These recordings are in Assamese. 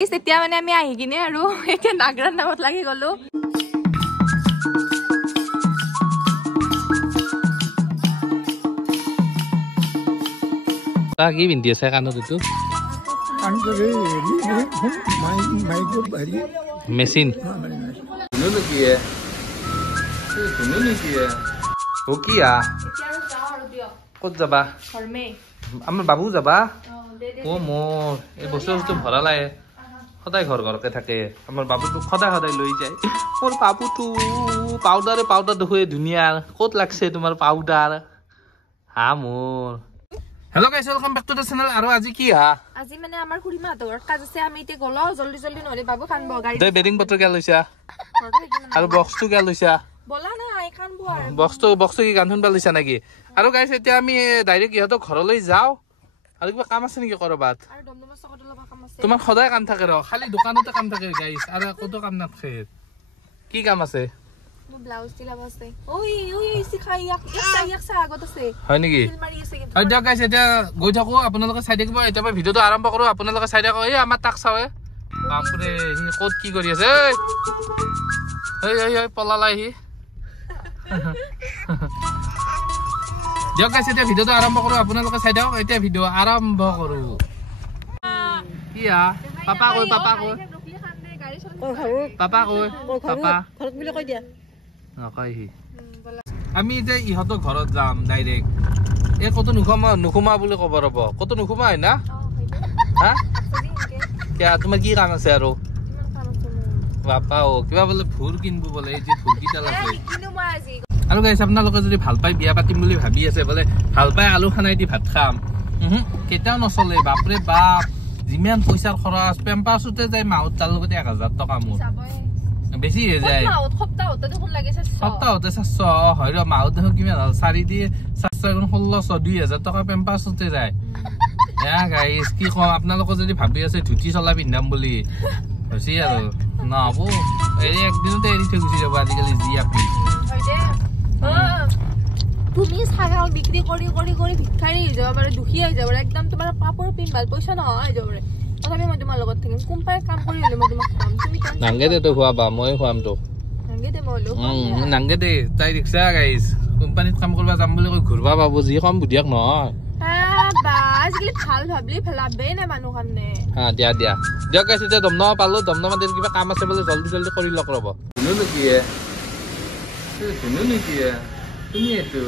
তেতিয়া মানে আমি আহি কিনে আৰু এতিয়া নাগৰাৰ নামত লাগি গলো তা কি পিন্ধি আছে কাণত এইটো মেচিন ক'ত যাবা আমাৰ বাবু যাবা অ মোৰ এই বস্তু ভৰা লাগে সদায় ঘৰ ঘৰকে থাকে আমাৰ বাবুটোক সদায় সদায় লৈ যায় মোৰ বাবুটো পাউডাৰ দেখুৱে ধুনীয়া ক'ত লাগছে তোমাৰ পাউডাৰ হা মোৰ hello' guys welcome back to the channel আৰু আজি কি হা আজি মানে আমাৰ খুড়ীমা হাতৰ কাজ আছে আমি এতিয়া গলো জলদি জলদি নহলে বাবু কানব গাড়ী দে বেডিং পত্ৰ কে লৈছা আৰু বক্সটো কে লৈছা বলা না আই কানব আৰু বক্সটো কি গান শুনবা লৈছা নেকি আৰু গাইস এতিয়া আমি ডাইৰেক্ট ইহঁতৰ ঘৰলৈ যাওঁ আৰু কিবা কাম আছে নেকি কৰবাত আৰু দমদমা চকত লবা কাম আছে তোমাৰ সদায় কাম থাকে ৰ খালি দোকানতে কাম থাকে গাইস আৰু কত কাম নাথাকে কি কাম আছে মোৰ ব্লাউজ দিলাব আছে ওই শিখাই এক আগত আছে হয় নেকি ফিল মাৰি আছে হয় দিয়ক গাইস এতিয়া গৈ থাকো আপোনালোকে চাই থাকিব এতিয়া মই ভিডিওটো আৰম্ভ কৰো আপোনালোকে চাই থাকক এই আমাৰ তাক চাওয়ে বাপৰে হি ক'ত কি কৰি আছে এই পলালাই হি দিয়ক গাইস এতিয়া ভিডিওটো আৰম্ভ কৰো আপোনালোকে চাই থাকক এতিয়া ভিডিও আৰম্ভ কৰো কিয়া পাপা কই পাপা ঘৰত বুলি কৈ দিয়া নকয় হি আমি এতিয়া ইহঁতৰ ঘৰত যাম ডাইৰেক্ট এই কত নুখুমা বুলি ক'ব ৰব কত নুখুমা হয় না হা কিয়া তোমাৰ কি কাম আছে আৰু বাপা কিবা বোলে ভুৰ কিনব বোলে এই যে ভুৰ কিটা লাগে আৰু গাইছ আপোনালোকে যদি ভাল পাই বিয়া পাতিম বুলি ভাবি আছে বোলে ভাল পাই আলু খানাই দি ভাত খাম কেতিয়াও নচলে বাপৰে বাপ যিমান পইচাৰ খৰচ পেম্পাছতে যায় মাহত তাৰ লগতে 1000 টকা মোৰ বেছি হৈ যায় সপ্তাহতে 700 হয় ৰ মাহত দেখো কিমান হল 4 দি 716 2000 টকা পেম্পাছতে যায় গাইছ কি কম আপোনালোকে যদি ভাবি আছে ধুতি চলা পিন্ধাম বুলি হৈছে আৰু নহব এই একদিনতে এৰি থৈ গুচি যাব আজিকালি যি আপনি তুমি ছাগল বিক্ৰি কৰি ভিক্ষাৰী হৈ যাব পাৰে দুখী হৈ যাব একদম তোমাৰ পাপৰ পিনবাল পইচা নহয় যাব পাৰে তথাপি মই তোমাৰ লগত থাকিম কোনপাই কাম কৰি হলে মই তোমাক খাম তুমি নাংগে দে তো খোৱাবা মই খুৱাম তো নাংগে দে তাই ৰিক্সা গাইছ কোম্পানীত কাম কৰিব যাম বুলি কৈ ঘুৰবা পাবো যি কম বুধিয়াক নহয় আজিকালি ভাল ভাবলি ফেলাবেই নাই মানুহ কাৰণে দিয়া দিয়ক গাইছ এতিয়া দমদমা পালো দমদমাত কিবা কাম আছে বোলে জলদি জলদি কৰি লওক ৰব শুনো নেকি তুমি এইটো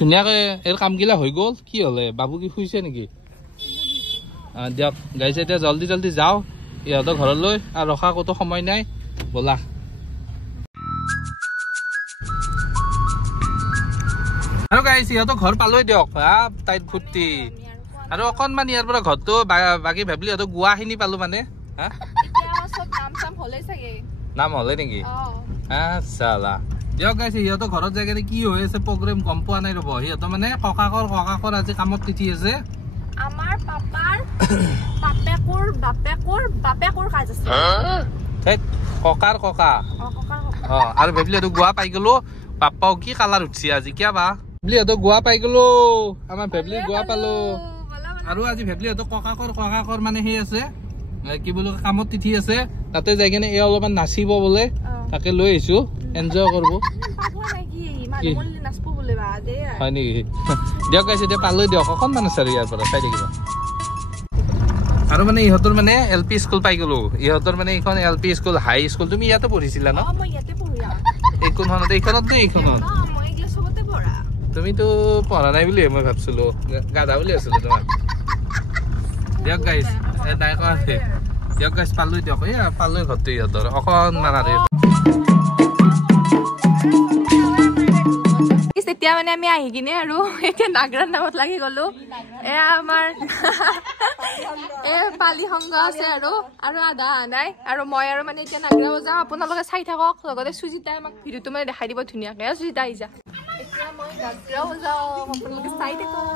ধুনীয়াকে এই কামগিলা হৈ গল কি হলে বাবু কি শুইছে নেকি দিয়ক গাইছে এতিয়া জলদি জলদি যাও ইহঁতৰ ঘৰলৈ আৰু ৰখা কতো সময় নাই বলা আৰু গাইছ ইহঁতৰ ঘৰ পালৈ দিয়ক তাইত ফুৰ্তি আৰু অকণমান ইয়াৰ পৰা ঘৰটো বাকী ভাবিলি ইহঁতৰ গুৱাখিনি পালো মানে নাম হলে নেকি চালা দিয়ক গাইছে সিহঁতৰ ঘৰত যাই কিনে কি হৈ আছে প্ৰগ্ৰেম গম পোৱা নাই ৰব সিহঁতৰ মানে ককাকৰ আজি কামত তিথি আছে আমাৰ পাপাৰ বাপেকৰ কাজ আছে ককাৰ ককা আৰু ভাবিলি সিহঁতৰ গুৱা পাই গলো পাপাও কি কালাৰ উঠছি আজি কিয়া বা ভাবিলি সিহঁতৰ গুৱা পাই গলো আমাৰ ভেবলি গুৱা পালো আৰু আজি ভেবলি সিহঁতৰ ককাকৰ মানে সেই আছে কি বোলো কামত তিথি আছে তাতে যাই কিনে এই অলপমান নাচিব বোলে তাকে লৈ আহিছো এনজয় কৰিব হয় নেকি দিয়ক গাইছে এতিয়া পালৈ দিয়ক অকণমান আছে আৰু ইয়াৰ পৰা চাই থাকিব আৰু মানে ইহঁতৰ মানে LP স্কুল পাই গলো ইহঁতৰ মানে এইখন LP স্কুল হাই স্কুল তুমি ইয়াতে পঢ়িছিলা ন এইখনত তুমিতো পঢ়া নাই বুলি মই ভাবছিলো গাধা বুলি আছিলো তোমাৰ দিয়ক গাইছ নাই কোৱা দিয়ক গাইছ পালৈ দিয়ক পালৈ ঘৰটো ইহঁতৰ অকণমান আৰু তেতিয়া মানে আমি আহি কিনে আৰু এতিয়া নাগৰাৰ নামত লাগি গলো এয়া আমাৰ পালি সংঘ আছে আৰু আধা নাই আৰু মই আৰু মানে এতিয়া নাগৰা যাওঁ আপোনালোকে চাই থাকক লগতে সুজিতাই আমাক ভিডিঅ'টো মানে দেখাই দিব ধুনীয়াকে সুজিতা আহি যা এতিয়া মই নাগৰাও যাওঁ আপোনালোকে চাই থাকক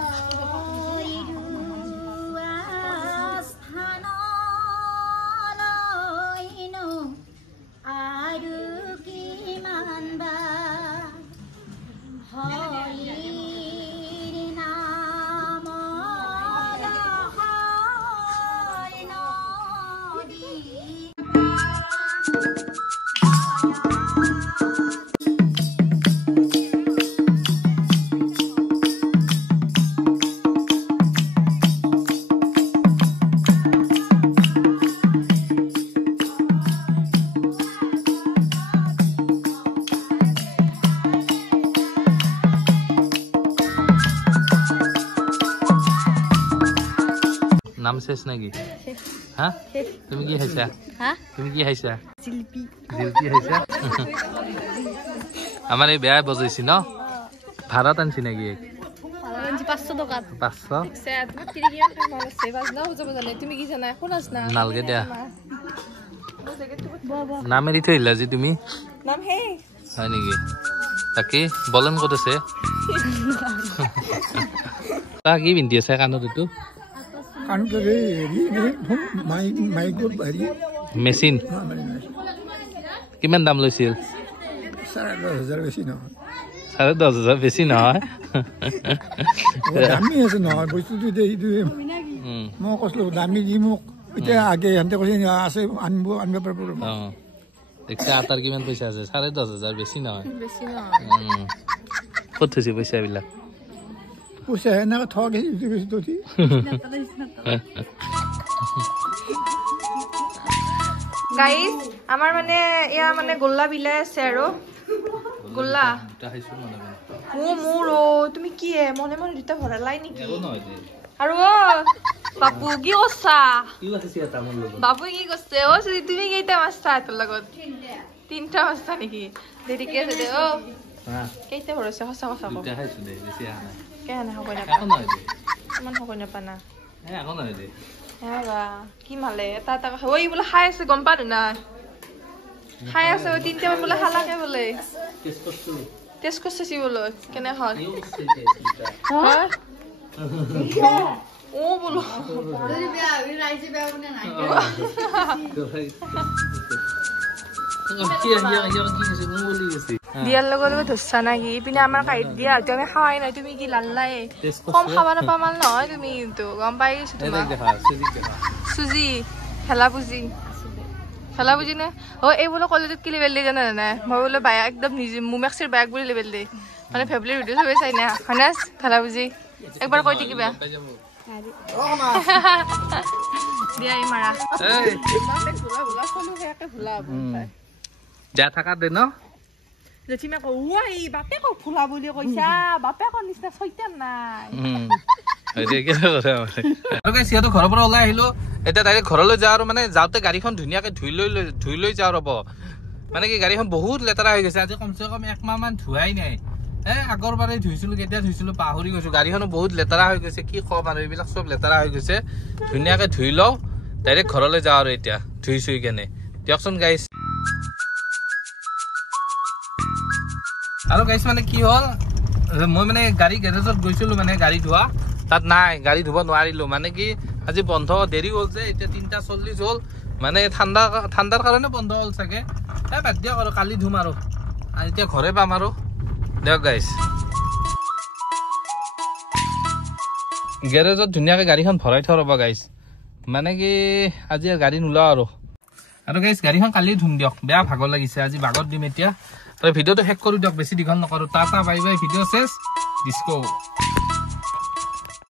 আৰু কিমান বা নাম শেষ নাকি হা তুমি কি খাইছা তুমি কি খাইছা জিলপি খাইছা আমাৰ এই বেয়া বজাইছি ন ভাড়াত আনছি নাকি 500 টকা 500 তুমি কি জানা শুনাছ না নালগে দিয়া নাম এৰি থৈলা যি তুমি নাম হে হয় নেকি তাকে বলেন ক'ত আছে তা কি পিন্ধি আছে কাণত এইটো মেচিন কিমান দাম লৈছিল 10,500 বেছি নহয় 10,500 বেছি নহয় দামী আছে নহয় বস্তুটো মই কৈছিলো দামী দি মোক এতিয়া আগে সিহঁতে কৈছে আছে আনিব পাৰিব দেখছে আটাৰ কিমান পইচা আছে 10,500 বেছি নহয় ক'ত থৈছে পইচাবিলাক পইচা এনেকৈ থোৱা গৈছে গাইজ আমাৰ মানে এয়া মানে গোল্লা বিলাই আছে আৰু গোল্লা মোৰ তুমি কি মনে মনে দুটা ভৰালাই নেকি আৰু বাপু কি কৈছা বাবু কি কৈছে অ তুমি কেইটা মাছছা তোৰ লগত 3টা মাছছা নেকি দেৰিকে আছে দে অ কেইটা ভৰাইছে সঁচা কথা কওঁ কেনে হ'ব নাপানা ইমান হ'ব নাপানা কি মালে এটা এটা কথা ঐ বোলে খাই আছে গম পালো না খাই আছে 3টা মান বোলে খালাকে বোলে টেষ্ট কৰিছে বোলে কেনে হয় ও বোলো দিয়াৰ লগত ধৰছা নাকি ইপিনে আমাৰ কাঁহীত দিয়া হয়তো আমি খাৱাই নাই তুমি কি লাল্লাই কম খাব নাপাম নহয় তুমি কিন্তু গম পাই গৈছো তোমাক চুজি খেলা বুজি নে অ এই বোলে কলেজত কি লেবেল দিয়ে জানা নাই মই বোলে বায়াক একদম নিজে মুমেক্সিৰ বায়াক বুলি লেবেল দিয়ে মানে ফেভৰিট ভিডিঅ' চবে চাই না হয়নে খেলা বুজি একবাৰ কৈ দি কিবা দিয়া এই মাৰা যা থাকা দে ন জেঠিমা কয় ঐ বাপেকক ফুলা বুলি কৈছা বাপেকৰ নিচিনা চৈতান নাই সিহঁতৰ ঘৰৰ পৰা ওলাই আহিলো এতিয়া ডাইৰেক্ট ঘৰলৈ যাওঁ আৰু মানে যাওঁতে গাড়ীখন ধুনীয়াকে ধুই লৈ যাওঁ ৰ'ব মানে কি গাড়ীখন বহুত লেতেৰা হৈ গৈছে আজি কমচে কম 1 মাহ মান ধুৱাই নাই আগৰ বাৰে ধুইছিলো কেতিয়া ধুইছিলো পাহৰি গৈছো গাড়ীখনো বহুত লেতেৰা হৈ গৈছে কি কম আৰু এইবিলাক চব লেতেৰা হৈ গৈছে ধুনীয়াকে ধুই লওঁ ডাইৰেক্ট ঘৰলৈ যাওঁ আৰু এতিয়া ধুই চুই কেনে দিয়কচোন গাইছ আৰু গাইছ মানে কি হ'ল মই মানে গাড়ী গেৰেজত গৈছিলো মানে গাড়ী ধোৱা তাত নাই গাড়ী ধুব নোৱাৰিলো মানে কি আজি বন্ধ দেৰি হ'ল যে এতিয়া 3:40 হ'ল মানে ঠাণ্ডাৰ কাৰণে বন্ধ হ'ল চাগে বাদ দিয়ক আৰু কালি ধুম আৰু এতিয়া ঘৰে পাম আৰু দিয়ক গাইছ গেৰেজত ধুনীয়াকে গাড়ীখন ভৰাই থওঁ ৰ'বা গাইছ মানে কি আজি গাড়ী নোলাও আৰু গাইছ গাড়ীখন কালি ধুম দিয়ক বেয়া ভাগৰ লাগিছে আজি ভাগত দিম এতিয়া ভিডিঅ'টো শেষ কৰি দিয়ক বেছি দীঘল নকৰো টাটা বাই বাই ভিডিঅ' চেছ ডিস্কো